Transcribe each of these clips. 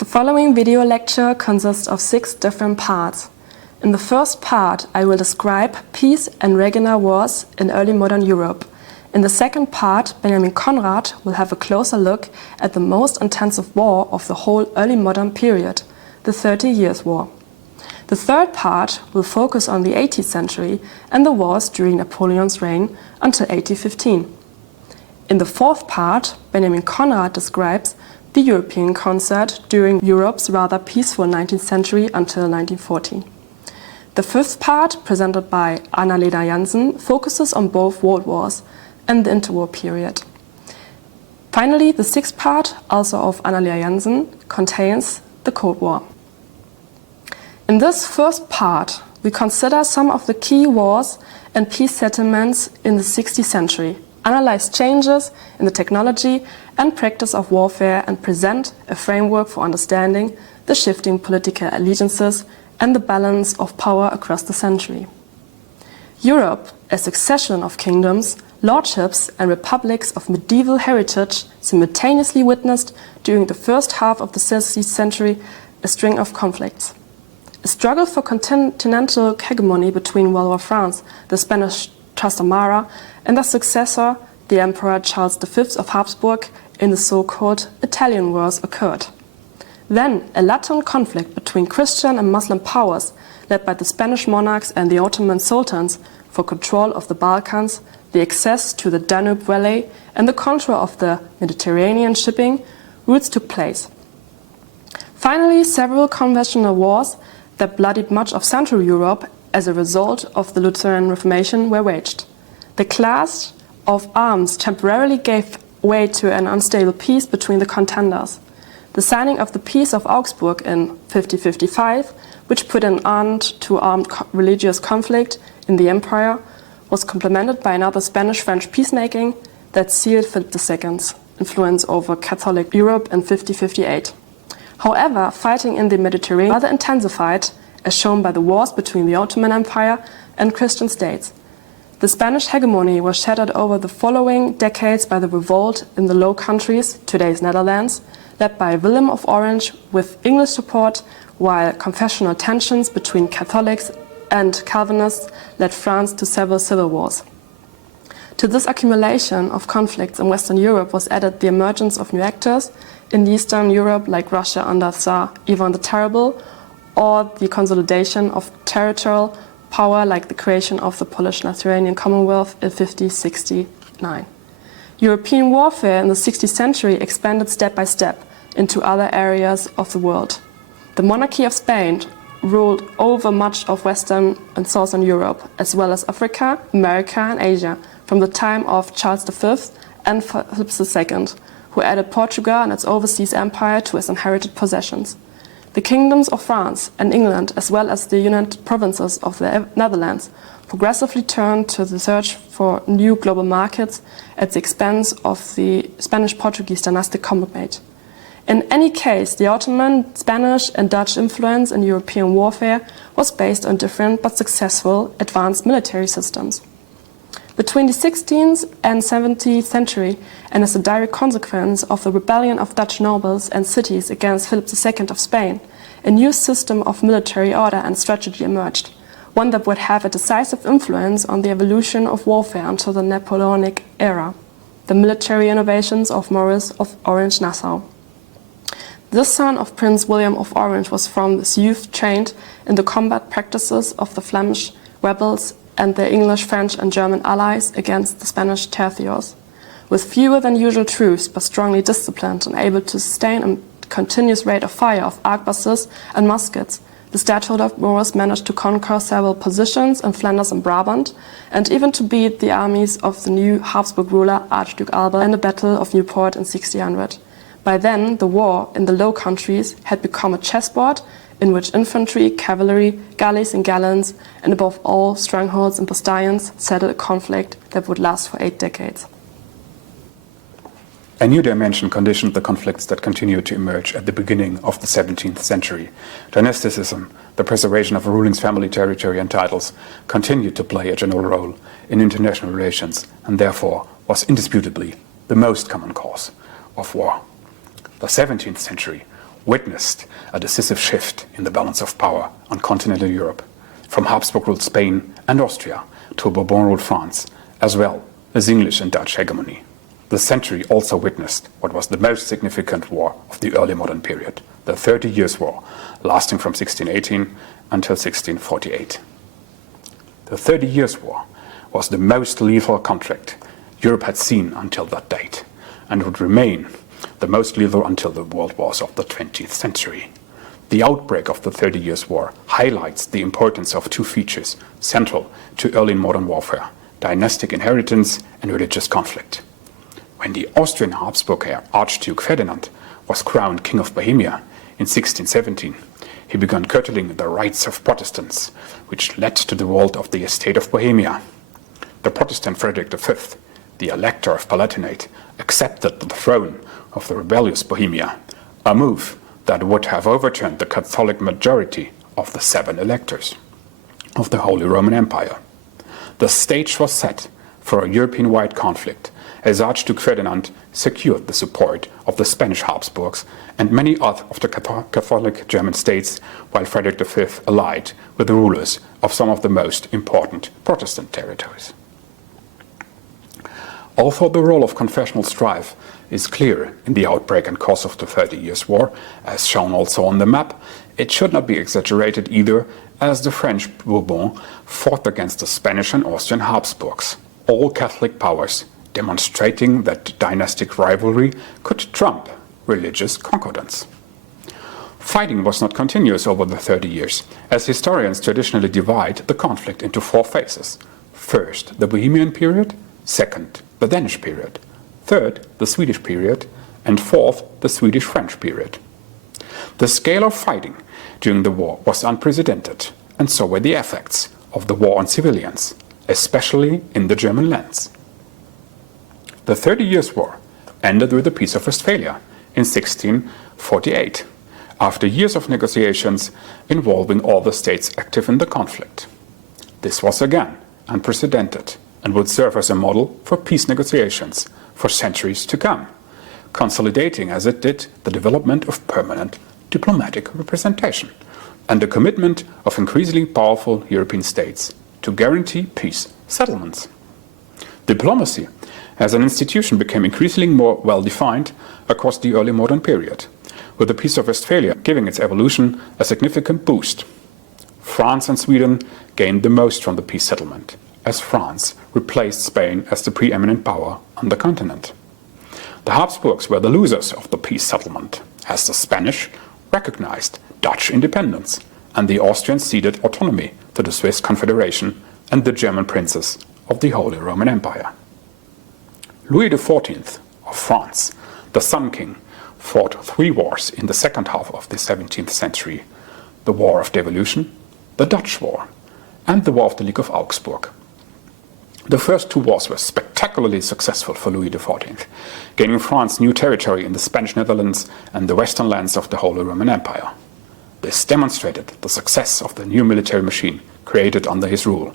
The following video lecture consists of 6 different parts. In the first part, I will describe peace and regional wars in early modern Europe. In the second part, Benjamin Conrad will have a closer look at the most intensive war of the whole early modern period, the 30 Years' War. The third part will focus on the 18th century and the wars during Napoleon's reign until 1815. In the fourth part, Benjamin Conrad describes the European concert during Europe's rather peaceful 19th century until 1940. The fifth part, presented by Anna-Lena Janßen, focuses on both world wars and the interwar period. Finally, the sixth part, also of Anna-Lena Janßen, contains the Cold War. In this first part, we consider some of the key wars and peace settlements in the 16th century, analyze changes in the technology and practice of warfare, and present a framework for understanding the shifting political allegiances and the balance of power across the century. Europe, a succession of kingdoms, lordships and republics of medieval heritage, simultaneously witnessed during the first half of the 16th century a string of conflicts. A struggle for continental hegemony between World War France, the Spanish Trastamara, and their successor, the Emperor Charles V of Habsburg, in the so-called Italian Wars occurred. Then, a latent conflict between Christian and Muslim powers, led by the Spanish monarchs and the Ottoman sultans, for control of the Balkans, the access to the Danube Valley, and the control of the Mediterranean shipping routes took place. Finally, several conventional wars that bloodied much of Central Europe as a result of the Lutheran Reformation were waged. The clash of arms temporarily gave way to an unstable peace between the contenders. The signing of the Peace of Augsburg in 1555, which put an end to armed religious conflict in the empire, was complemented by another Spanish-French peacemaking that sealed Philip II's influence over Catholic Europe in 1558. However, fighting in the Mediterranean rather intensified, as shown by the wars between the Ottoman Empire and Christian states. The Spanish hegemony was shattered over the following decades by the revolt in the Low Countries, today's Netherlands, led by William of Orange with English support, while confessional tensions between Catholics and Calvinists led France to several civil wars. To this accumulation of conflicts in Western Europe was added the emergence of new actors in Eastern Europe, like Russia under Tsar Ivan the Terrible, or the consolidation of territorial power, like the creation of the Polish-Lithuanian Commonwealth in 1569. European warfare in the 16th century expanded step by step into other areas of the world. The monarchy of Spain ruled over much of Western and Southern Europe, as well as Africa, America and Asia, from the time of Charles V and Philip II, who added Portugal and its overseas empire to his inherited possessions. The kingdoms of France and England, as well as the United Provinces of the Netherlands, progressively turned to the search for new global markets at the expense of the Spanish-Portuguese dynastic combinate. In any case, the Ottoman, Spanish and Dutch influence in European warfare was based on different but successful advanced military systems. Between the 16th and 17th century, and as a direct consequence of the rebellion of Dutch nobles and cities against Philip II of Spain, a new system of military order and strategy emerged, one that would have a decisive influence on the evolution of warfare until the Napoleonic era, the military innovations of Maurice of Orange-Nassau. This son of Prince William of Orange was from his youth trained in the combat practices of the Flemish rebels and their English, French and German allies against the Spanish tercios. With fewer than usual troops, but strongly disciplined and able to sustain a continuous rate of fire of arquebuses and muskets, the stadtholder Moors managed to conquer several positions in Flanders and Brabant, and even to beat the armies of the new Habsburg ruler Archduke Albert in the Battle of Newport in 1600. By then, the war in the Low Countries had become a chessboard in which infantry, cavalry, galleys and gallants, and above all strongholds and bastions, settled a conflict that would last for 8 decades. A new dimension conditioned the conflicts that continued to emerge at the beginning of the 17th century. Dynasticism, the preservation of a ruling's family territory and titles, continued to play a general role in international relations, and therefore was indisputably the most common cause of war. The 17th century witnessed a decisive shift in the balance of power on continental Europe, from Habsburg-ruled Spain and Austria to Bourbon-ruled France, as well as English and Dutch hegemony. The century also witnessed what was the most significant war of the early modern period, the 30 Years' War, lasting from 1618 until 1648. The 30 Years' War was the most lethal conflict Europe had seen until that date, and would remain the most lethal until the world wars of the 20th century. The outbreak of the 30 Years' War highlights the importance of two features central to early modern warfare: dynastic inheritance and religious conflict. When the Austrian Habsburg heir Archduke Ferdinand was crowned King of Bohemia in 1617, he began curtailing the rights of Protestants, which led to the revolt of the Estate of Bohemia. The Protestant Frederick V, the Elector of Palatinate, accepted the throne of the rebellious Bohemia, a move that would have overturned the Catholic majority of the 7 electors of the Holy Roman Empire. The stage was set for a European-wide conflict, as Archduke Ferdinand secured the support of the Spanish Habsburgs and many other of the Catholic German states, while Frederick V allied with the rulers of some of the most important Protestant territories. Although the role of confessional strife is clear in the outbreak and course of the 30 Years' War, as shown also on the map, it should not be exaggerated either, as the French Bourbon fought against the Spanish and Austrian Habsburgs, all Catholic powers, demonstrating that dynastic rivalry could trump religious concordance. Fighting was not continuous over the 30 years, as historians traditionally divide the conflict into 4 phases. First, the Bohemian period; second, the Danish period; third, the Swedish period; and fourth, the Swedish-French period. The scale of fighting during the war was unprecedented, and so were the effects of the war on civilians, especially in the German lands. The 30 Years' War ended with the Peace of Westphalia in 1648, after years of negotiations involving all the states active in the conflict. This was again unprecedented and would serve as a model for peace negotiations for centuries to come, consolidating as it did the development of permanent diplomatic representation and the commitment of increasingly powerful European states to guarantee peace settlements. Diplomacy as an institution became increasingly more well-defined across the early modern period, with the Peace of Westphalia giving its evolution a significant boost. France and Sweden gained the most from the peace settlement, as France replaced Spain as the preeminent power on the continent. The Habsburgs were the losers of the peace settlement, as the Spanish recognized Dutch independence and the Austrians ceded autonomy to the Swiss Confederation and the German princes of the Holy Roman Empire. Louis XIV of France, the Sun King, fought 3 wars in the second half of the 17th century: the War of Devolution, the Dutch War, and the War of the League of Augsburg. The first 2 wars were spectacularly successful for Louis XIV, gaining France new territory in the Spanish Netherlands and the western lands of the Holy Roman Empire. This demonstrated the success of the new military machine created under his rule.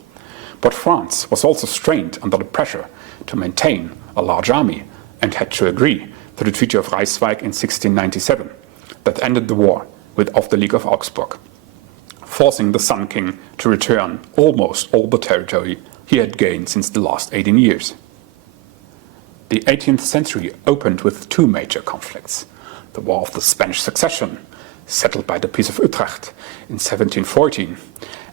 But France was also strained under the pressure to maintain a large army and had to agree to the Treaty of Ryswyk in 1697 that ended the war of the League of Augsburg, forcing the Sun King to return almost all the territory he had gained since the last 18 years. The 18th century opened with 2 major conflicts: the War of the Spanish Succession, settled by the Peace of Utrecht in 1714,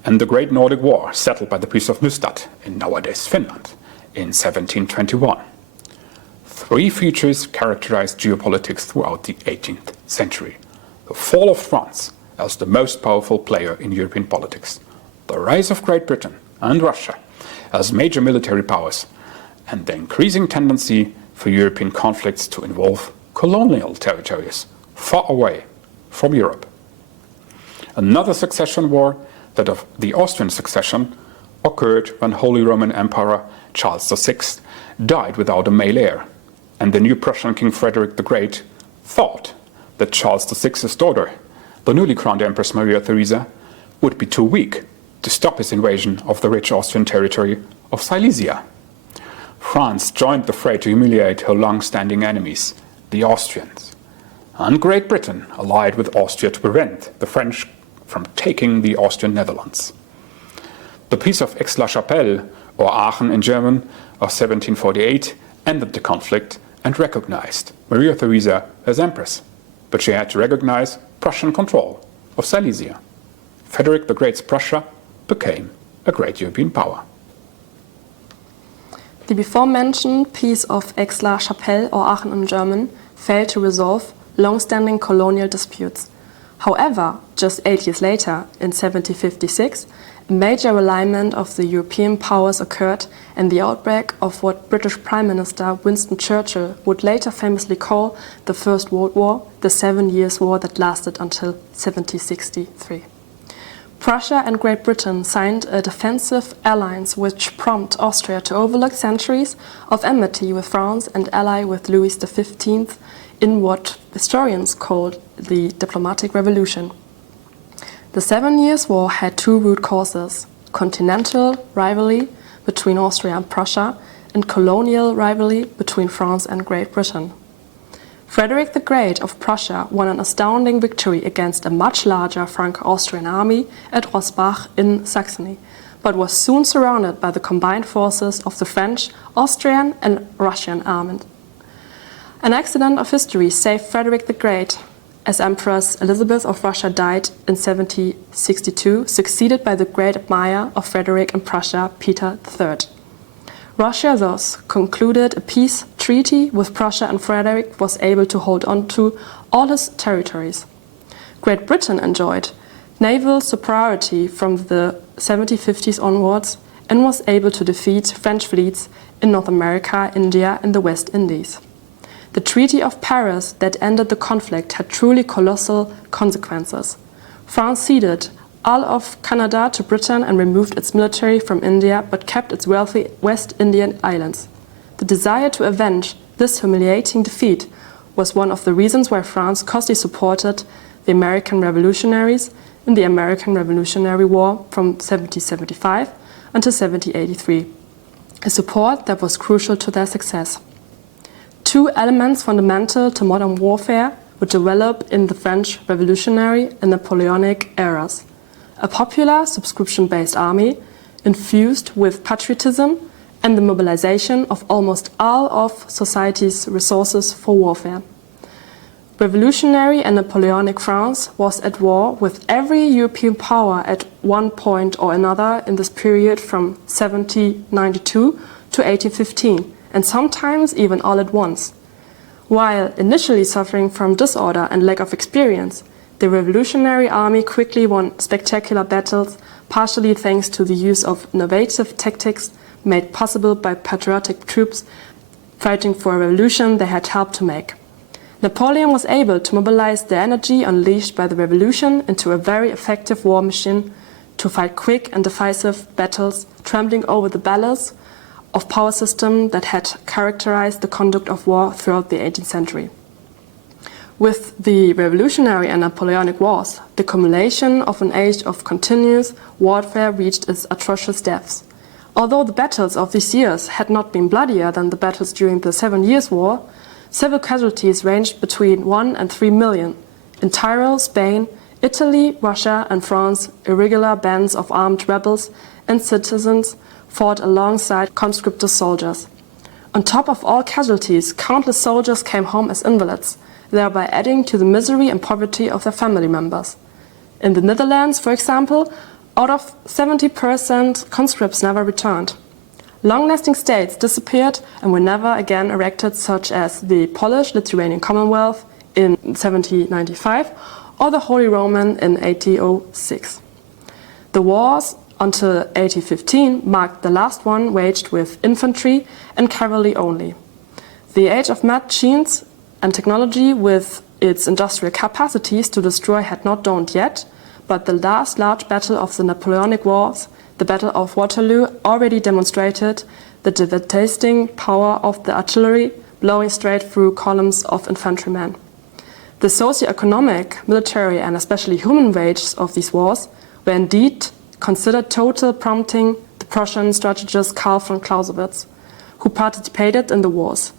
and the Great Nordic War, settled by the Peace of Nystad in nowadays Finland in 1721. 3 features characterized geopolitics throughout the 18th century: the fall of France as the most powerful player in European politics, the rise of Great Britain and Russia as major military powers, and the increasing tendency for European conflicts to involve colonial territories far away from Europe. Another succession war, that of the Austrian succession, occurred when Holy Roman Emperor Charles VI died without a male heir, and the new Prussian King Frederick the Great thought that Charles VI's daughter, the newly crowned Empress Maria Theresa, would be too weak to stop his invasion of the rich Austrian territory of Silesia. France joined the fray to humiliate her long-standing enemies, the Austrians. and Great Britain allied with Austria to prevent the French from taking the Austrian Netherlands. The Peace of Aix-la-Chapelle, or Aachen in German, of 1748 ended the conflict and recognized Maria Theresa as empress, but she had to recognize Prussian control of Silesia. Frederick the Great's Prussia became a great European power. The before-mentioned Peace of Aix-la-Chapelle, or Aachen in German, failed to resolve long-standing colonial disputes. However, just 8 years later, in 1756, a major alignment of the European powers occurred and the outbreak of what British Prime Minister Winston Churchill would later famously call the First World War, the 7 Years' War that lasted until 1763. Prussia and Great Britain signed a defensive alliance which prompted Austria to overlook centuries of enmity with France and ally with Louis XV in what historians called the Diplomatic Revolution. The 7 Years' War had two root causes: continental rivalry between Austria and Prussia and colonial rivalry between France and Great Britain. Frederick the Great of Prussia won an astounding victory against a much larger Franco-Austrian army at Rosbach in Saxony, but was soon surrounded by the combined forces of the French, Austrian and Russian armies. An accident of history saved Frederick the Great, as Empress Elizabeth of Russia died in 1762, succeeded by the great admirer of Frederick in Prussia, Peter III. Russia thus concluded a peace treaty with Prussia, and Frederick was able to hold on to all his territories. Great Britain enjoyed naval superiority from the 1750s onwards and was able to defeat French fleets in North America, India and the West Indies. The Treaty of Paris that ended the conflict had truly colossal consequences. France ceded all of Canada to Britain and removed its military from India, but kept its wealthy West Indian islands. The desire to avenge this humiliating defeat was one of the reasons why France costly supported the American revolutionaries in the American Revolutionary War from 1775 until 1783, a support that was crucial to their success. Two elements fundamental to modern warfare would develop in the French Revolutionary and Napoleonic eras: a popular subscription-based army infused with patriotism and the mobilization of almost all of society's resources for warfare. Revolutionary and Napoleonic France was at war with every European power at one point or another in this period from 1792 to 1815, and sometimes even all at once. While initially suffering from disorder and lack of experience, the Revolutionary Army quickly won spectacular battles, partially thanks to the use of innovative tactics made possible by patriotic troops fighting for a revolution they had helped to make. Napoleon was able to mobilize the energy unleashed by the revolution into a very effective war machine to fight quick and decisive battles, trampling over the balance of power system that had characterized the conduct of war throughout the 18th century. With the Revolutionary and Napoleonic Wars, the accumulation of an age of continuous warfare reached its atrocious depths. Although the battles of these years had not been bloodier than the battles during the 7 Years' War, civil casualties ranged between 1 and 3 million. In Tyrol, Spain, Italy, Russia and France, irregular bands of armed rebels and citizens fought alongside conscripted soldiers. On top of all casualties, countless soldiers came home as invalids, thereby adding to the misery and poverty of their family members. In the Netherlands, for example, out of 70% conscripts never returned. Long-lasting states disappeared and were never again erected, such as the Polish-Lithuanian Commonwealth in 1795 or the Holy Roman in 1806. The wars until 1815 marked the last one waged with infantry and cavalry only. The age of machines and technology with its industrial capacities to destroy had not dawned yet, but the last large battle of the Napoleonic Wars, the Battle of Waterloo, already demonstrated the devastating power of the artillery blowing straight through columns of infantrymen. The socio-economic, military and especially human wages of these wars were indeed considered total, prompting the Prussian strategist Karl von Clausewitz, who participated in the wars,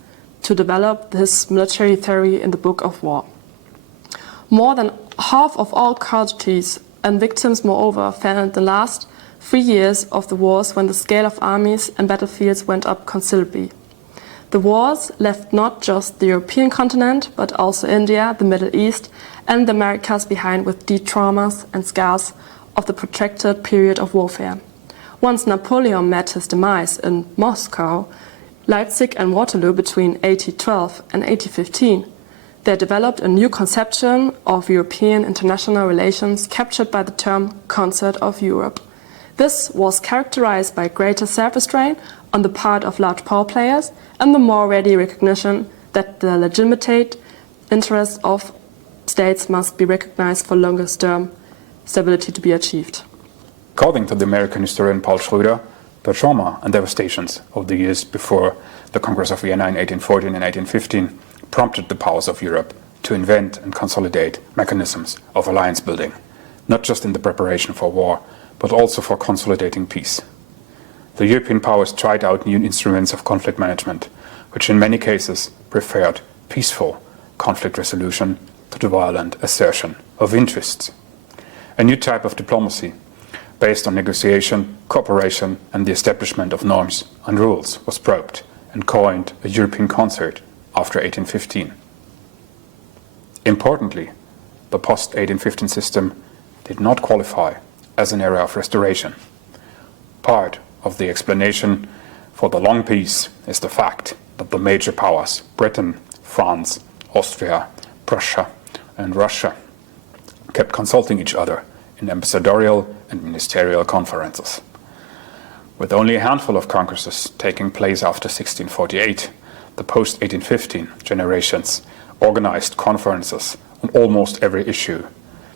to develop his military theory in the Book of War. More than half of all casualties and victims, moreover, fell in the last 3 years of the wars when the scale of armies and battlefields went up considerably. The wars left not just the European continent, but also India, the Middle East, and the Americas behind with deep traumas and scars of the protracted period of warfare. Once Napoleon met his demise in Moscow, Leipzig and Waterloo between 1812 and 1815, there developed a new conception of European international relations captured by the term Concert of Europe. This was characterized by greater self-restraint on the part of large power players and the more ready recognition that the legitimate interests of states must be recognized for longer-term stability to be achieved. According to the American historian Paul Schröder, the trauma and devastations of the years before the Congress of Vienna in 1814 and 1815 prompted the powers of Europe to invent and consolidate mechanisms of alliance building, not just in the preparation for war, but also for consolidating peace. The European powers tried out new instruments of conflict management, which in many cases preferred peaceful conflict resolution to the violent assertion of interests. A new type of diplomacy, based on negotiation, cooperation, and the establishment of norms and rules, was probed and coined a European concert after 1815. Importantly, the post-1815 system did not qualify as an era of restoration. Part of the explanation for the long peace is the fact that the major powers, Britain, France, Austria, Prussia, and Russia, kept consulting each other in ambassadorial and ministerial conferences. With only a handful of congresses taking place after 1648, the post-1815 generations organized conferences on almost every issue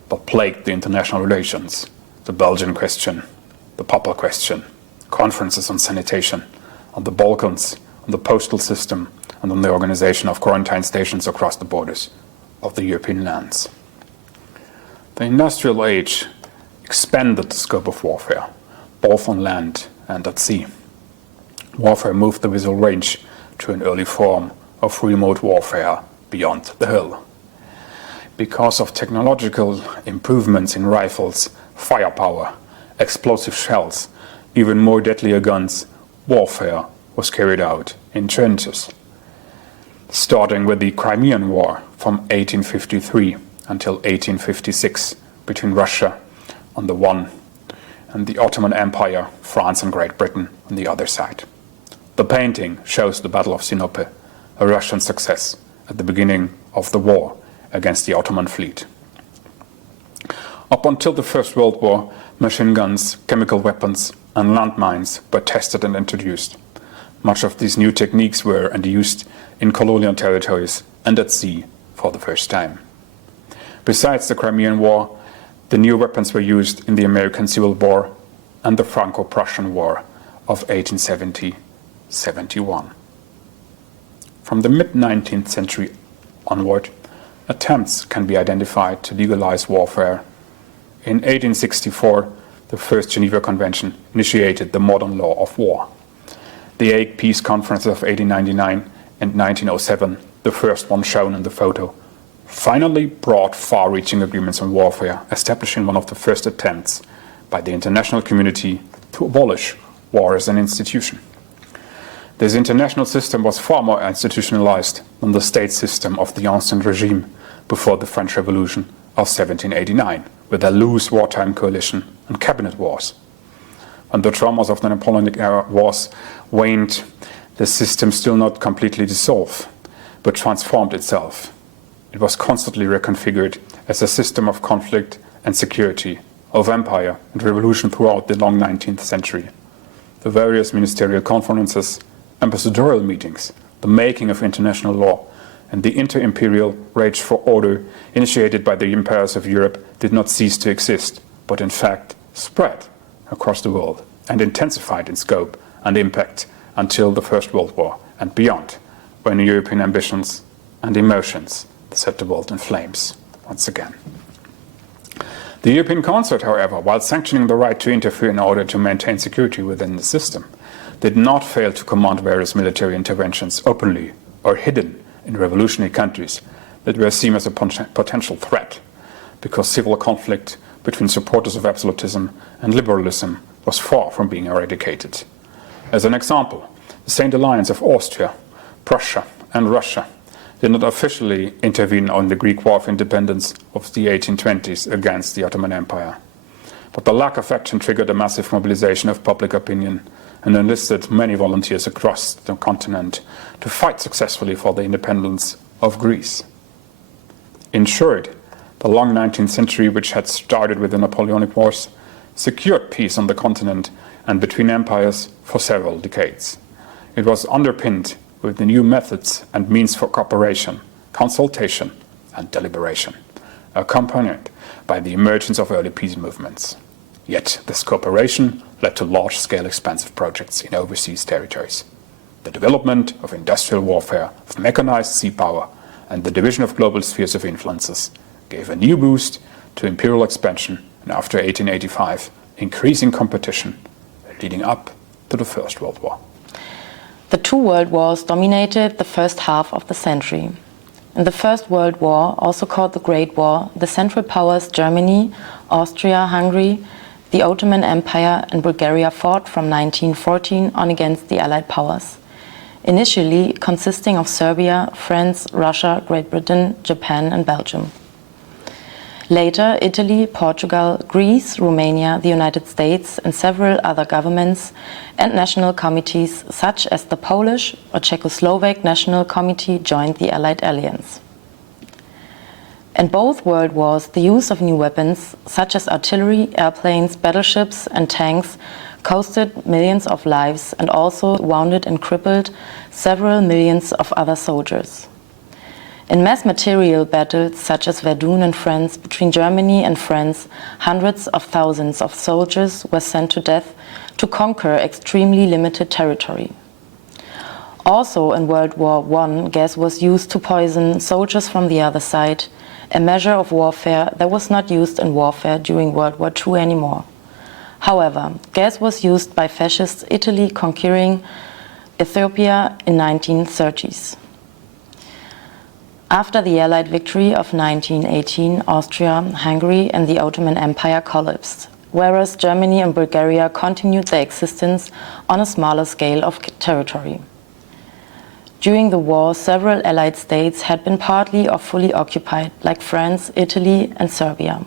that plagued the international relations: the Belgian question, the Papal question, conferences on sanitation, on the Balkans, on the postal system, and on the organization of quarantine stations across the borders of the European lands. The industrial age expanded the scope of warfare, both on land and at sea. Warfare moved the visual range to an early form of remote warfare beyond the hill. Because of technological improvements in rifles, firepower, explosive shells, even more deadlier guns, warfare was carried out in trenches. Starting with the Crimean War from 1853 until 1856 between Russia on the one and the Ottoman Empire, France and Great Britain on the other side. The painting shows the Battle of Sinope, a Russian success at the beginning of the war against the Ottoman fleet. Up until the First World War, machine guns, chemical weapons, and landmines were tested and introduced. Much of these new techniques were and used in colonial territories and at sea for the first time. Besides the Crimean War, the new weapons were used in the American Civil War and the Franco-Prussian War of 1870-71. From the mid-19th century onward, attempts can be identified to legalize warfare. In 1864, the First Geneva Convention initiated the modern law of war. The Hague Peace Conferences of 1899 and 1907, the first one shown in the photo, finally brought far-reaching agreements on warfare, establishing one of the first attempts by the international community to abolish war as an institution. This international system was far more institutionalized than the state system of the Janßen regime before the French Revolution of 1789, with their loose wartime coalition and cabinet wars. When the traumas of the Napoleonic era wars waned, the system still not completely dissolved, but transformed itself. It was constantly reconfigured as a system of conflict and security, of empire and revolution throughout the long 19th century. The various ministerial conferences, ambassadorial meetings, the making of international law, and the inter-imperial rage for order initiated by the empires of Europe did not cease to exist, but in fact spread across the world and intensified in scope and impact until the First World War and beyond, when European ambitions and emotions set the world in flames once again. The European concert, however, while sanctioning the right to interfere in order to maintain security within the system, did not fail to command various military interventions openly or hidden in revolutionary countries that were seen as a potential threat because civil conflict between supporters of absolutism and liberalism was far from being eradicated. As an example, the Saint Alliance of Austria, Prussia, and Russia did not officially intervene on the Greek War of Independence of the 1820s against the Ottoman Empire. But the lack of action triggered a massive mobilization of public opinion and enlisted many volunteers across the continent to fight successfully for the independence of Greece. In short, the long 19th century, which had started with the Napoleonic Wars, secured peace on the continent and between empires for several decades. It was underpinned with the new methods and means for cooperation, consultation, and deliberation, accompanied by the emergence of early peace movements. Yet this cooperation led to large-scale expansive projects in overseas territories. The development of industrial warfare, of mechanized sea power, and the division of global spheres of influences gave a new boost to imperial expansion, and after 1885, increasing competition, leading up to the First World War. The two world wars dominated the first half of the century. In the First World War, also called the Great War, the Central Powers Germany, Austria, Hungary, the Ottoman Empire and Bulgaria fought from 1914 on against the Allied powers, initially consisting of Serbia, France, Russia, Great Britain, Japan and Belgium. Later, Italy, Portugal, Greece, Romania, the United States and several other governments and national committees such as the Polish or Czechoslovak National Committee joined the Allied Alliance. In both world wars, the use of new weapons such as artillery, airplanes, battleships and tanks costed millions of lives and also wounded and crippled several millions of other soldiers. In mass material battles such as Verdun in France between Germany and France, hundreds of thousands of soldiers were sent to death to conquer extremely limited territory. Also in World War I, gas was used to poison soldiers from the other side, a measure of warfare that was not used in warfare during World War II anymore. However, gas was used by fascist Italy conquering Ethiopia in 1930s. After the Allied victory of 1918, Austria, Hungary and the Ottoman Empire collapsed, whereas Germany and Bulgaria continued their existence on a smaller scale of territory. During the war, several Allied states had been partly or fully occupied, like France, Italy and Serbia.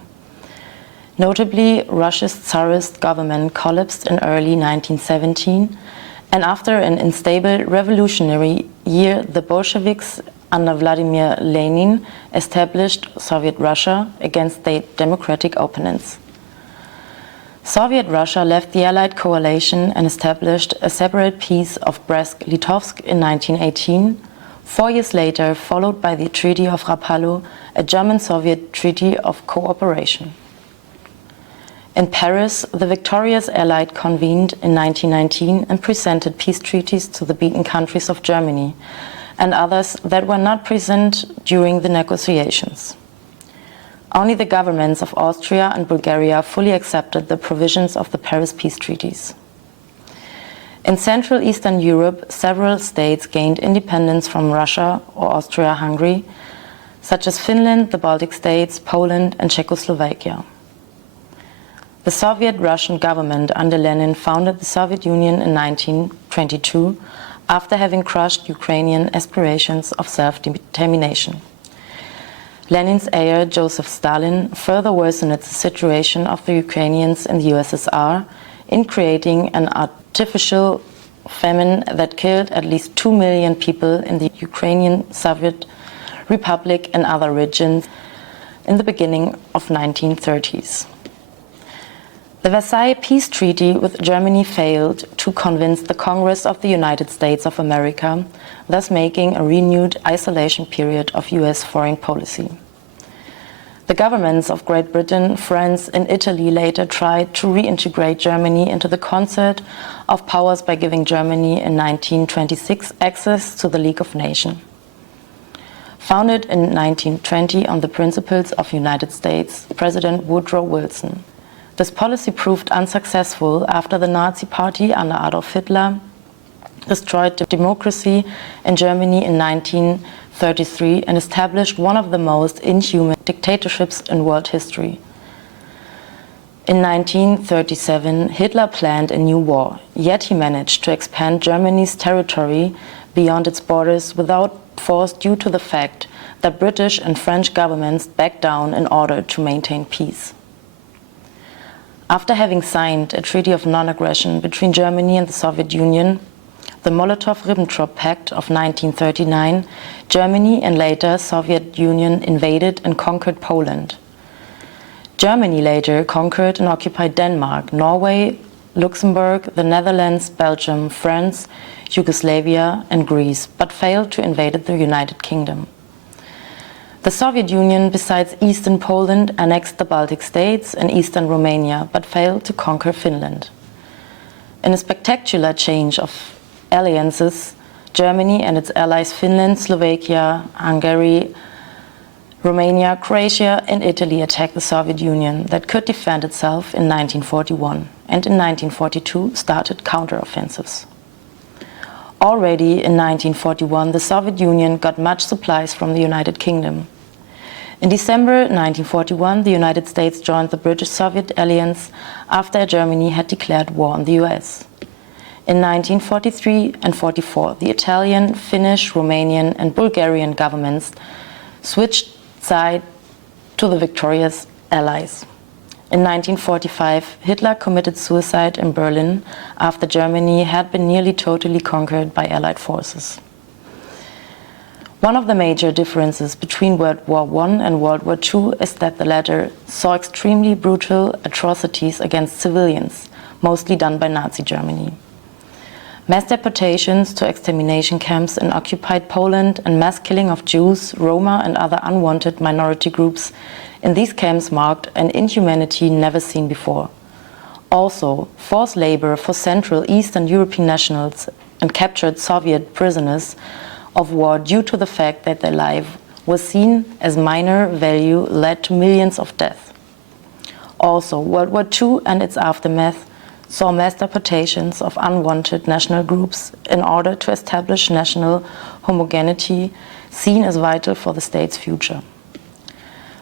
Notably, Russia's Tsarist government collapsed in early 1917, and after an unstable revolutionary year, the Bolsheviks under Vladimir Lenin established Soviet Russia against their democratic opponents. Soviet Russia left the Allied coalition and established a separate piece of Brest-Litovsk in 1918, 4 years later followed by the Treaty of Rapallo, a German-Soviet treaty of cooperation. In Paris, the victorious Allied convened in 1919 and presented peace treaties to the beaten countries of Germany and others that were not present during the negotiations. Only the governments of Austria and Bulgaria fully accepted the provisions of the Paris peace treaties. In Central Eastern Europe, several states gained independence from Russia or Austria-Hungary, such as Finland, the Baltic states, Poland and Czechoslovakia. The Soviet-Russian government under Lenin founded the Soviet Union in 1922 after having crushed Ukrainian aspirations of self-determination. Lenin's heir, Joseph Stalin, further worsened the situation of the Ukrainians in the USSR in creating an artificial famine that killed at least 2 million people in the Ukrainian Soviet Republic and other regions in the beginning of 1930s. The Versailles Peace Treaty with Germany failed to convince the Congress of the United States of America, thus making a renewed isolation period of US foreign policy. The governments of Great Britain, France and Italy later tried to reintegrate Germany into the concert of powers by giving Germany in 1926 access to the League of Nations. Founded in 1920 on the principles of United States President Woodrow Wilson. This policy proved unsuccessful after the Nazi Party under Adolf Hitler destroyed democracy in Germany in 19 1933 and established one of the most inhuman dictatorships in world history. In 1937, Hitler planned a new war, yet he managed to expand Germany's territory beyond its borders without force due to the fact that British and French governments backed down in order to maintain peace. After having signed a treaty of non-aggression between Germany and the Soviet Union, the Molotov-Ribbentrop Pact of 1939, Germany and later Soviet Union invaded and conquered Poland. Germany later conquered and occupied Denmark, Norway, Luxembourg, the Netherlands, Belgium, France, Yugoslavia and Greece, but failed to invade the United Kingdom. The Soviet Union, besides eastern Poland, annexed the Baltic states and eastern Romania, but failed to conquer Finland. In a spectacular change of alliances, Germany and its allies Finland, Slovakia, Hungary, Romania, Croatia and Italy attacked the Soviet Union that could defend itself in 1941 and in 1942 started counteroffensives. Already in 1941, the Soviet Union got much supplies from the United Kingdom. In December 1941, the United States joined the British-Soviet alliance after Germany had declared war on the US. In 1943 and 44, the Italian, Finnish, Romanian and Bulgarian governments switched side to the victorious allies. In 1945, Hitler committed suicide in Berlin after Germany had been nearly totally conquered by Allied forces. One of the major differences between World War I and World War II is that the latter saw extremely brutal atrocities against civilians, mostly done by Nazi Germany. Mass deportations to extermination camps in occupied Poland and mass killing of Jews, Roma and other unwanted minority groups in these camps marked an inhumanity never seen before. Also, forced labor for Central Eastern European nationals and captured Soviet prisoners of war due to the fact that their life was seen as minor value led to millions of deaths. Also, World War II and its aftermath saw mass deportations of unwanted national groups in order to establish national homogeneity seen as vital for the state's future.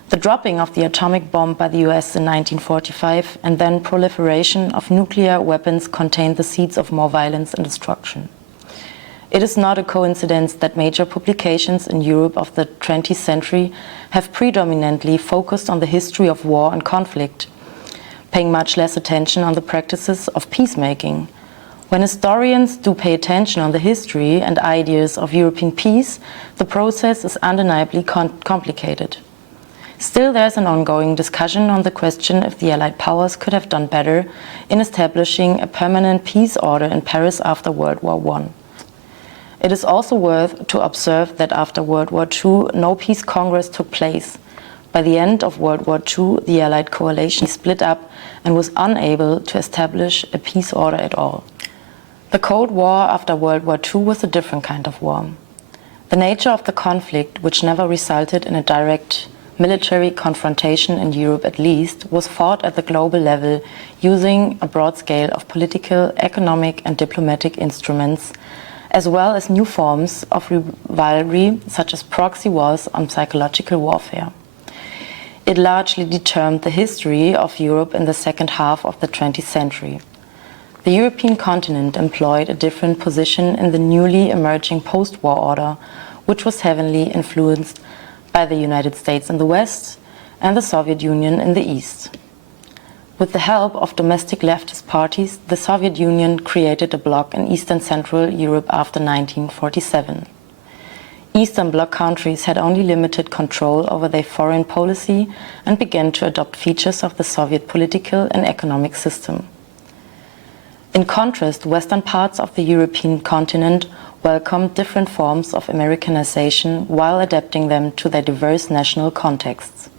The dropping of the atomic bomb by the US in 1945 and then proliferation of nuclear weapons contained the seeds of more violence and destruction. It is not a coincidence that major publications in Europe of the 20th century have predominantly focused on the history of war and conflict, paying much less attention on the practices of peacemaking. When historians do pay attention on the history and ideas of European peace, the process is undeniably complicated. Still, there is an ongoing discussion on the question if the Allied powers could have done better in establishing a permanent peace order in Paris after World War I. It is also worth to observe that after World War II, no peace congress took place. By the end of World War II, the Allied coalition split up and was unable to establish a peace order at all. The Cold War after World War II was a different kind of war. The nature of the conflict, which never resulted in a direct military confrontation in Europe at least, was fought at the global level using a broad scale of political, economic and diplomatic instruments, as well as new forms of rivalry such as proxy wars and psychological warfare. It largely determined the history of Europe in the second half of the 20th century. The European continent employed a different position in the newly emerging post-war order, which was heavily influenced by the United States in the West and the Soviet Union in the East. With the help of domestic leftist parties, the Soviet Union created a bloc in Eastern Central Europe after 1947. Eastern Bloc countries had only limited control over their foreign policy and began to adopt features of the Soviet political and economic system. In contrast, western parts of the European continent welcomed different forms of Americanization while adapting them to their diverse national contexts.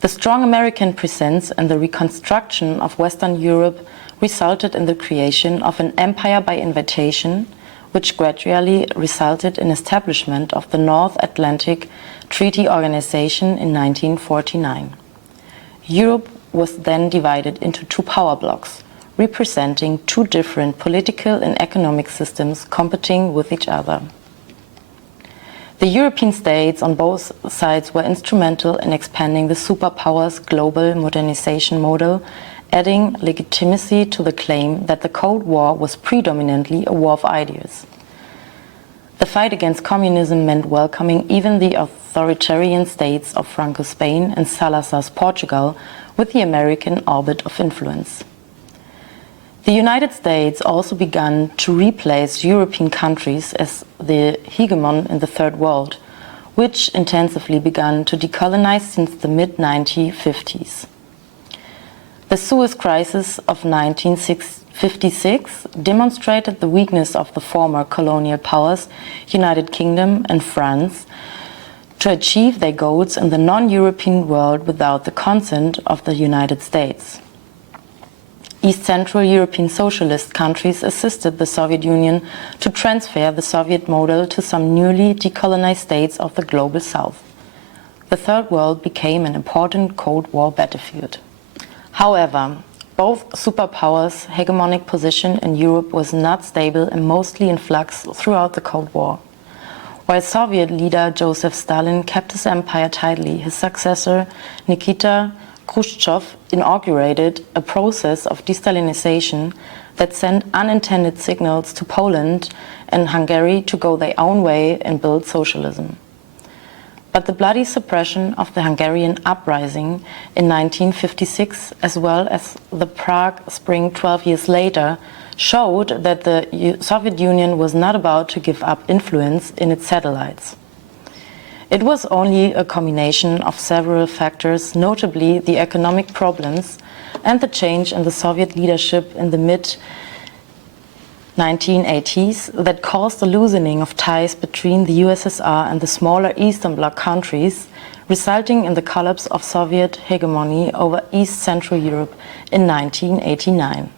The strong American presence and the reconstruction of Western Europe resulted in the creation of an empire by invitation, which gradually resulted in establishment of the North Atlantic Treaty Organization in 1949. Europe was then divided into two power blocs, representing two different political and economic systems competing with each other. The European states on both sides were instrumental in expanding the superpowers' global modernization model, adding legitimacy to the claim that the Cold War was predominantly a war of ideas. The fight against communism meant welcoming even the authoritarian states of Franco's Spain and Salazar's Portugal with the American orbit of influence. The United States also began to replace European countries as the hegemon in the Third World, which intensively began to decolonize since the mid-1950s. The Suez Crisis of 1956 demonstrated the weakness of the former colonial powers, United Kingdom and France, to achieve their goals in the non-European world without the consent of the United States. East Central European socialist countries assisted the Soviet Union to transfer the Soviet model to some newly decolonized states of the global South. The Third World became an important Cold War battlefield. However, both superpowers' hegemonic position in Europe was not stable and mostly in flux throughout the Cold War. While Soviet leader Joseph Stalin kept his empire tightly, his successor Nikita Khrushchev inaugurated a process of de-Stalinization that sent unintended signals to Poland and Hungary to go their own way and build socialism. But the bloody suppression of the Hungarian uprising in 1956, as well as the Prague Spring 12 years later, showed that the Soviet Union was not about to give up influence in its satellites. It was only a combination of several factors, notably the economic problems and the change in the Soviet leadership in the mid-1980s, that caused a loosening of ties between the USSR and the smaller Eastern Bloc countries, resulting in the collapse of Soviet hegemony over East Central Europe in 1989.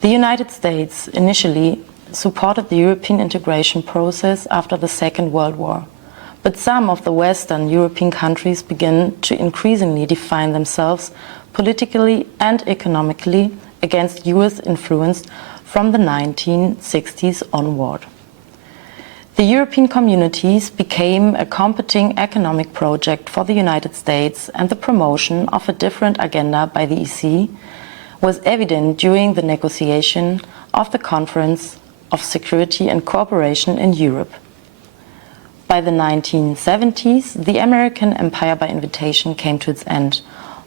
The United States initially supported the European integration process after the Second World War. But some of the Western European countries began to increasingly define themselves politically and economically against US influence from the 1960s onward. The European communities became a competing economic project for the United States, and the promotion of a different agenda by the EC was evident during the negotiation of the Conference of Security and Cooperation in Europe. By the 1970s, the American empire by invitation came to its end,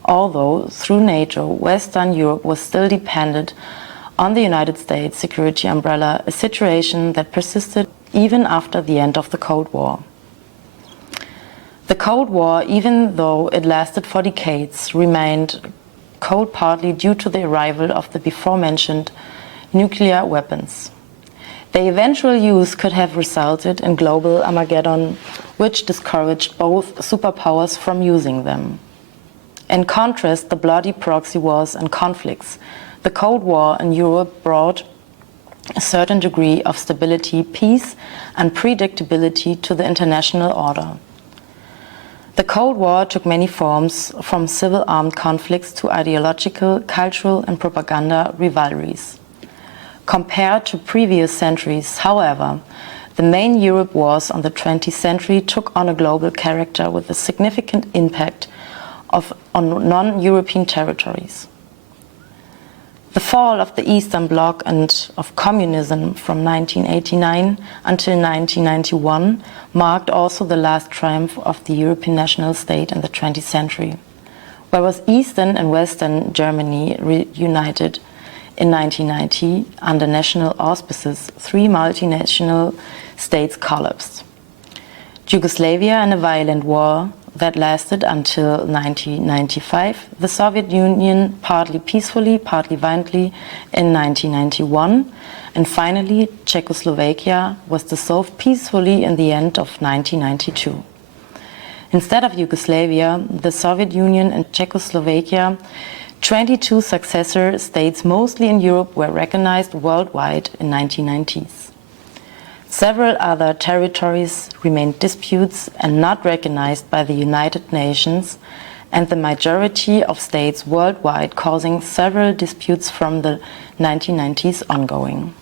although through NATO, Western Europe was still dependent on the United States security umbrella, a situation that persisted even after the end of the Cold War. The Cold War, even though it lasted for decades, remained cold partly due to the arrival of the before-mentioned nuclear weapons. Their eventual use could have resulted in global Armageddon, which discouraged both superpowers from using them. In contrast, the bloody proxy wars and conflicts, the Cold War in Europe brought a certain degree of stability, peace, and predictability to the international order. The Cold War took many forms, from civil armed conflicts to ideological, cultural, and propaganda rivalries. Compared to previous centuries, however, the main Europe wars on the 20th century took on a global character with a significant impact on non-European territories. The fall of the Eastern Bloc and of communism from 1989 until 1991 marked also the last triumph of the European national state in the 20th century, whereas Eastern and Western Germany reunited in 1990 under national auspices. Three multinational states collapsed. Yugoslavia, in a violent war that lasted until 1995, the Soviet Union partly peacefully, partly violently in 1991, and finally Czechoslovakia was dissolved peacefully in the end of 1992. Instead of Yugoslavia, the Soviet Union and Czechoslovakia, 22 successor states, mostly in Europe, were recognized worldwide in 1990s. Several other territories remained disputes and not recognized by the United Nations, and the majority of states worldwide, causing several disputes from the 1990s ongoing.